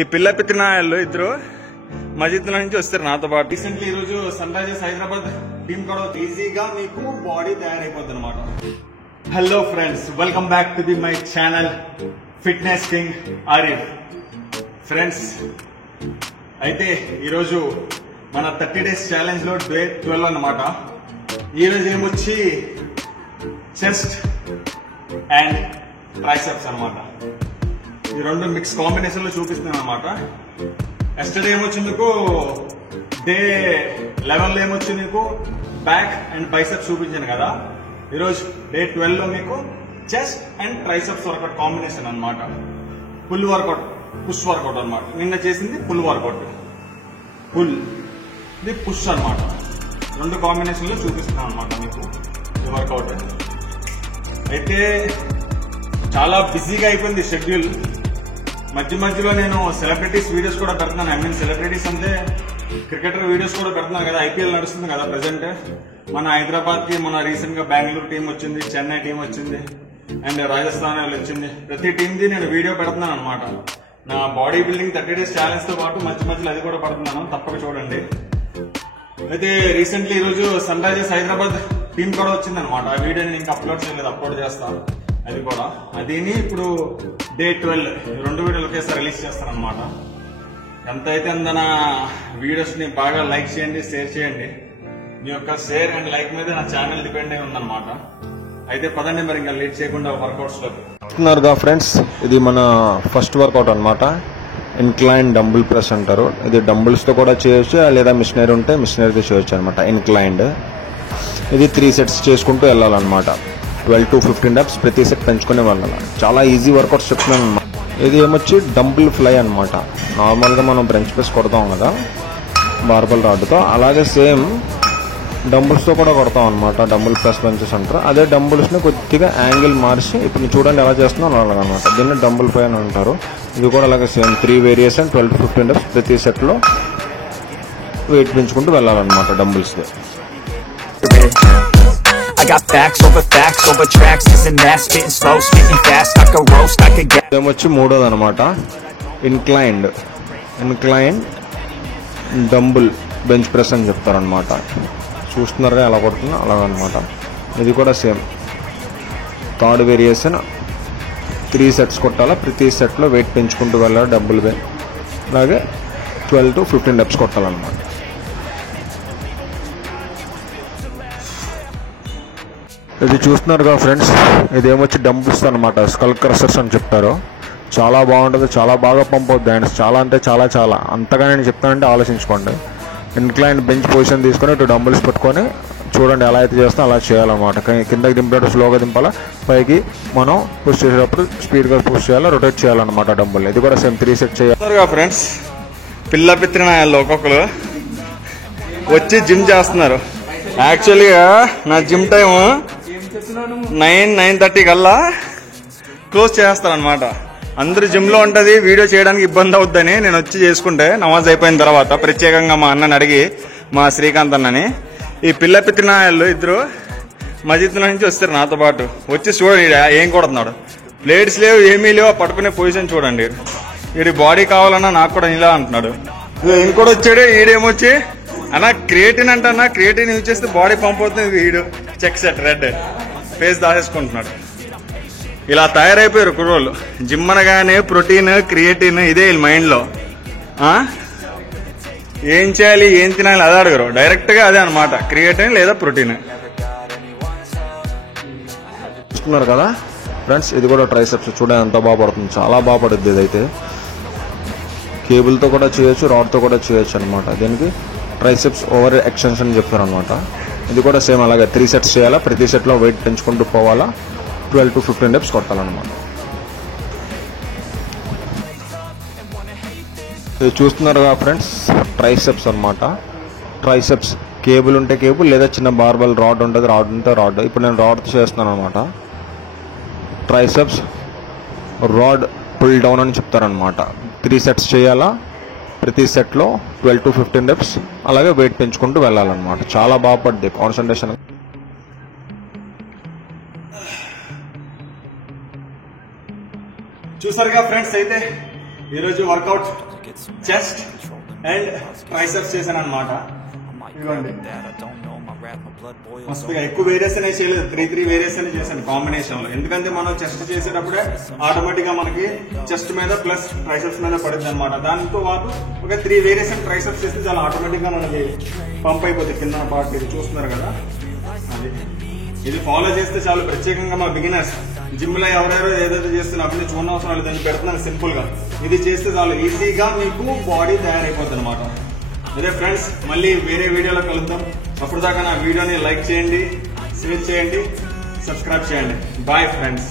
ఈ పిల్ల పిత్తినాయాళ్ళు ఇద్దరు మజిద్ నుంచి వస్తారు నాతో పాటు. రీసెంట్లీ ఈ రోజు సన్ రైజర్స్ హైదరాబాద్ టీమ్ కూడా ఈజీగా మీకు బాడీ తయారైపోద్ది అనమాట. Hello friends, welcome back to my channel fitness king Arif. Friends, అయితే ఈరోజు మన 30 days ఛాలెంజ్ లో డే 12 అనమాట. ఈరోజు ఏమొచ్చి చెస్ట్ అండ్ ట్రైసెప్స్ అనమాట. ఈ రెండు మిక్స్ కాంబినేషన్ లో చూపిస్తున్నాను అనమాట. ఎస్టర్డే ఏమొచ్చి మీకు డే 11 లో ఏమొచ్చి మీకు బ్యాక్ అండ్ బైసెప్స్ చూపించాను కదా. ఈరోజు డే 12 లో మీకు chest and triceps workout combination అనమాట. పుల్ వర్కౌట్, పుష్ వర్కౌట్ అనమాట. నిన్న చేసింది పుల్ వర్కౌట్, పుల్ ఇది పుష్ అనమాట. రెండు కాంబినేషన్ లో చూపిస్తున్నాను అనమాట మీకు ఈ వర్కౌట్. అయితే చాలా బిజీగా అయిపోయింది షెడ్యూల్. మధ్యలో నేను సెలబ్రిటీస్ వీడియోస్ కూడా పెడుతున్నాను. ఐ మీన్ సెలబ్రిటీస్ అంటే క్రికెటర్ వీడియోస్ కూడా పెడుతున్నాను కదా. ఐపీఎల్ నడుస్తుంది కదా ప్రెసెంట్. మన హైదరాబాద్ కి మన రీసెంట్ గా బెంగళూరు టీం వచ్చింది, చెన్నై టీం వచ్చింది అండ్ రాజస్థాన్ వాళ్ళు వచ్చింది. ప్రతి టీంది నేను వీడియో పెడుతున్నాను అనమాట. నా బాడీ బిల్డింగ్ 30 days ఛాలెంజ్ తో పాటు మధ్యలో అది కూడా పెడుతున్నాను, తప్పక చూడండి. అయితే రీసెంట్లీ ఈ రోజు సన్ రైజర్స్ హైదరాబాద్ టీం కూడా వచ్చింది అనమాట. ఆ వీడియో నేను ఇంకా అప్లోడ్ చేయలేదు, అప్లోడ్ చేస్తాను అది కూడా. అదిని ఇప్పుడు డే 12 రెండు వీడియోలు ఒకేసారి రిలీజ్ చేస్తాను అనమాట. ఎంత అయితే అందన వీడియోస్ ని బాగా లైక్ చేయండి, షేర్ చేయండి. మీ యొక్క షేర్ అండ్ లైక్ మీద నా ఛానల్ డిపెండ్ అయి ఉందన్నమాట. అయితే పదండి మరి ఇంకా లేట్ చేయకుండా వర్కౌట్స్ లో చూస్తున్నారుగా ఫ్రెండ్స్, ఇది మన ఫస్ట్ వర్కౌట్ అనమాట. ఇన్క్లైన్ డంబుల్ ప్రెస్ అంటారు. ఇది డంబుల్స్ తో కూడా చేయొచ్చు, లేదా మిషనరీ ఉంటే మిషనరీతో చేయొచ్చు అనమాట. ఇన్క్లైన్డ్ ఇది 3 sets చేసుకుంటూ వెళ్ళాలన్నమాట. 12 to 15 reps ప్రతి సెట్ పెంచుకునే వెళ్ళాలి. చాలా ఈజీ వర్కౌట్స్ చెప్తున్నాను అనమాట. ఇది ఏమొచ్చి డంబుల్ ఫ్లై అనమాట. నార్మల్ గా మనం బెంచ్ ప్రెస్ కొడతాం కదా బార్బల్ రాడ్తో, అలాగే సేమ్ డంబుల్స్ తో కూడా కొడతాం అనమాట. డంబుల్ ప్రెస్ బెంచెస్ అంటారు. అదే డంబుల్స్ ని కొద్దిగా యాంగిల్ మార్చి ఇప్పుడు చూడండి ఎలా చేస్తున్నాం అలాగనమాట. దీన్ని డంబుల్ ఫ్లై అని అంటారు. ఇది కూడా అలాగే సేమ్ 3 వేరియేషన్ 12 to 15 reps ప్రతి సెట్ లో వెయిట్ పెంచుకుంటూ వెళ్ళాలన్నమాట డంబుల్స్. ఏమొచ్చి మూడోది అనమాట, ఇన్క్లైన్డ్ డంబుల్ బెంచ్ ప్రెస్ అని చెప్తారనమాట. చూస్తున్నారా ఎలా కొడుతున్నా అలాగనమాట. ఇది కూడా సేమ్ 3rd వేరియేషన్ 3 sets కొట్టాలా. ప్రతి సెట్ లో వెయిట్ పెంచుకుంటూ వెళ్ళాలి డంబుల్ బెంచ్. అలాగే 12 to 15 reps కొట్టాలన్నమాట. ఇది చూస్తున్నారుగా ఫ్రెండ్స్, ఇదేమొచ్చి డంబుల్స్ అనమాట. స్కల్ క్రషర్స్ అని చెప్తారు. చాలా బాగుంటుంది, చాలా బాగా పంప్ అవుతుంది. అండ్ చాలా అంటే చాలా అంతగా నేను చెప్తానంటే ఆలోచించుకోండి. ఇన్క్లైన్ బెంచ్ పొజిషన్ తీసుకొని ఇటు డంబుల్స్ పెట్టుకొని చూడండి ఎలా అయితే చేస్తాం అలా చేయాలన్నమాట. కిందకి దింపేటప్పుడు స్లోగా దింపాలా, పైకి మనం పుష్ చేసేటప్పుడు స్పీడ్గా పుష్ చేయాలా, రొటేట్ చేయాలన్నమాట డంబుల్. ఇది కూడా సేమ్ 3 sets చేయాలి. ఫ్రెండ్స్, పిల్ల పిత్తినాయాళ్ళు ఒక్కొక్కరు వచ్చి జిమ్ చేస్తున్నారు. యాక్చువల్గా నా జిమ్ టైం 9-9:30 కల్లా క్లోజ్ చేస్తారనమాట. అందరూ జిమ్ లో ఉంటది, వీడియో చేయడానికి ఇబ్బంది అవుద్దని నేను వచ్చి చేసుకుంటే నమాజ్ అయిపోయిన తర్వాత ప్రత్యేకంగా మా అన్నని అడిగి, మా శ్రీకాంత్ అన్నని. ఈ పిల్ల పిత్తినాయాళ్ళు ఇద్దరు మజిద్ నుంచి వస్తారు నాతో పాటు. వచ్చి చూడండి ఏం కొడుతున్నాడు. ప్లేట్స్ లేవు, ఏమీ లేవు, పట్టుకునే పొజిషన్ చూడండి. వీడి బాడీ కావాలన్నా నాకు కూడా ఇలా అంటున్నాడు. ఇంకోటి వచ్చాడు, ఈడేమొచ్చి అన్నా క్రియేటిన్ అంటన్నా, క్రియేటిన్ యూజ్ చేస్తే బాడీ పంప్ అవుతుంది. వీడు చెక్ సెట్ రెడ్ ఫేస్ దాచేసుకుంటున్నాడు. ఇలా తయారైపోయారు కుర్రోళ్ళు. జిమ్ అనగానే ప్రోటీన్, క్రియేటిన్ ఇదే మైండ్ లో. ఏం చేయాలి, ఏం తినాలి అది అడగరు, డైరెక్ట్ గా అదే అనమాట, క్రియేటిన్ లేదా ప్రోటీన్. చూస్తున్నారు కదా ఫ్రెండ్స్, ఇది కూడా ట్రైసెప్స్ చూడండి ఎంత బాగా పడుతుంది. చాలా బాగా పడుతుంది. ఇదైతే కేబుల్ తో కూడా చేయొచ్చు, రాడ్ తో కూడా చేయొచ్చు అనమాట. దీనికి ట్రైసెప్స్ ఓవర్ ఎక్స్టెన్షన్ చెప్తారు అనమాట. ఇది కూడా సేమ్ అలాగే 3 sets చేయాలా. ప్రతి సెట్ లో వెయిట్ పెంచుకుంటూ పోవాలా. 12 to 15 reps కొట్టాలన్నమాట. ఇది చూస్తున్నారుగా ఫ్రెండ్స్, ట్రైసెప్స్ అనమాట. ట్రైసెప్స్ కేబుల్ ఉంటే కేబుల్, లేదా చిన్న బార్బల్ రాడ్ ఉంటుంది, రాడ్ ఉంటే రాడ్. ఇప్పుడు నేను రాడ్తో చేస్తున్నాను అనమాట. ట్రైసెప్స్ రాడ్ పుల్ డౌన్ అని చెప్తారనమాట. 3 sets చేయాలా. ప్రతి సెట్లో 12 to 15 reps అలాగే వెయిట్ పెంచుకుంటూ వెళ్ళాలన్నమాట. చాలా బాగా పడుతుంది కాన్సన్ట్రేషన్. చూసారుగా ఫ్రెండ్స్, అయితే ఈరోజు వర్కౌట్ చెస్ట్ అండ్ ట్రైసెప్స్ చేశాను అనమాట. ఇదిగోండి, మస్తుగా ఎక్కువ వేరియేషన్ చేయలేదు, 3 వేరియేషన్ చేశాను కాంబినేషన్ లో. ఎందుకంటే మనం చెస్ట్ చేసేటప్పుడే ఆటోమేటిక్ గా మనకి చెస్ట్ మీద ప్లస్ ట్రైసెప్స్ మీద పడుతుంది అనమాట. దాంతో పాటు ఒక 3 వేరియేషన్ ట్రైసెప్స్ చేస్తే చాలా ఆటోమేటిక్ గా మనకి పంప్ అయిపోతుంది కింద పార్ట్. ఇది చూస్తున్నారు కదా, అది ఇది ఫాలో చేస్తే చాలు. ప్రత్యేకంగా మా బిగినర్స్ జిమ్ లో ఎవరెవరో ఏదైతే చేస్తున్నా అప్పుడు చూడడం అవసరం లేదు, దాన్ని పెడుతున్నాను సింపుల్ గా. ఇది చేస్తే చాలు, ఈజీగా మీకు బాడీ తయారైపోతుంది అనమాట. అదే ఫ్రెండ్స్, మళ్ళీ వేరే వీడియోలో కలుద్దాం. అప్పుడు దాకా నా వీడియోని లైక్ చేయండి, షేర్ చేయండి, సబ్స్క్రైబ్ చేయండి. Bye friends.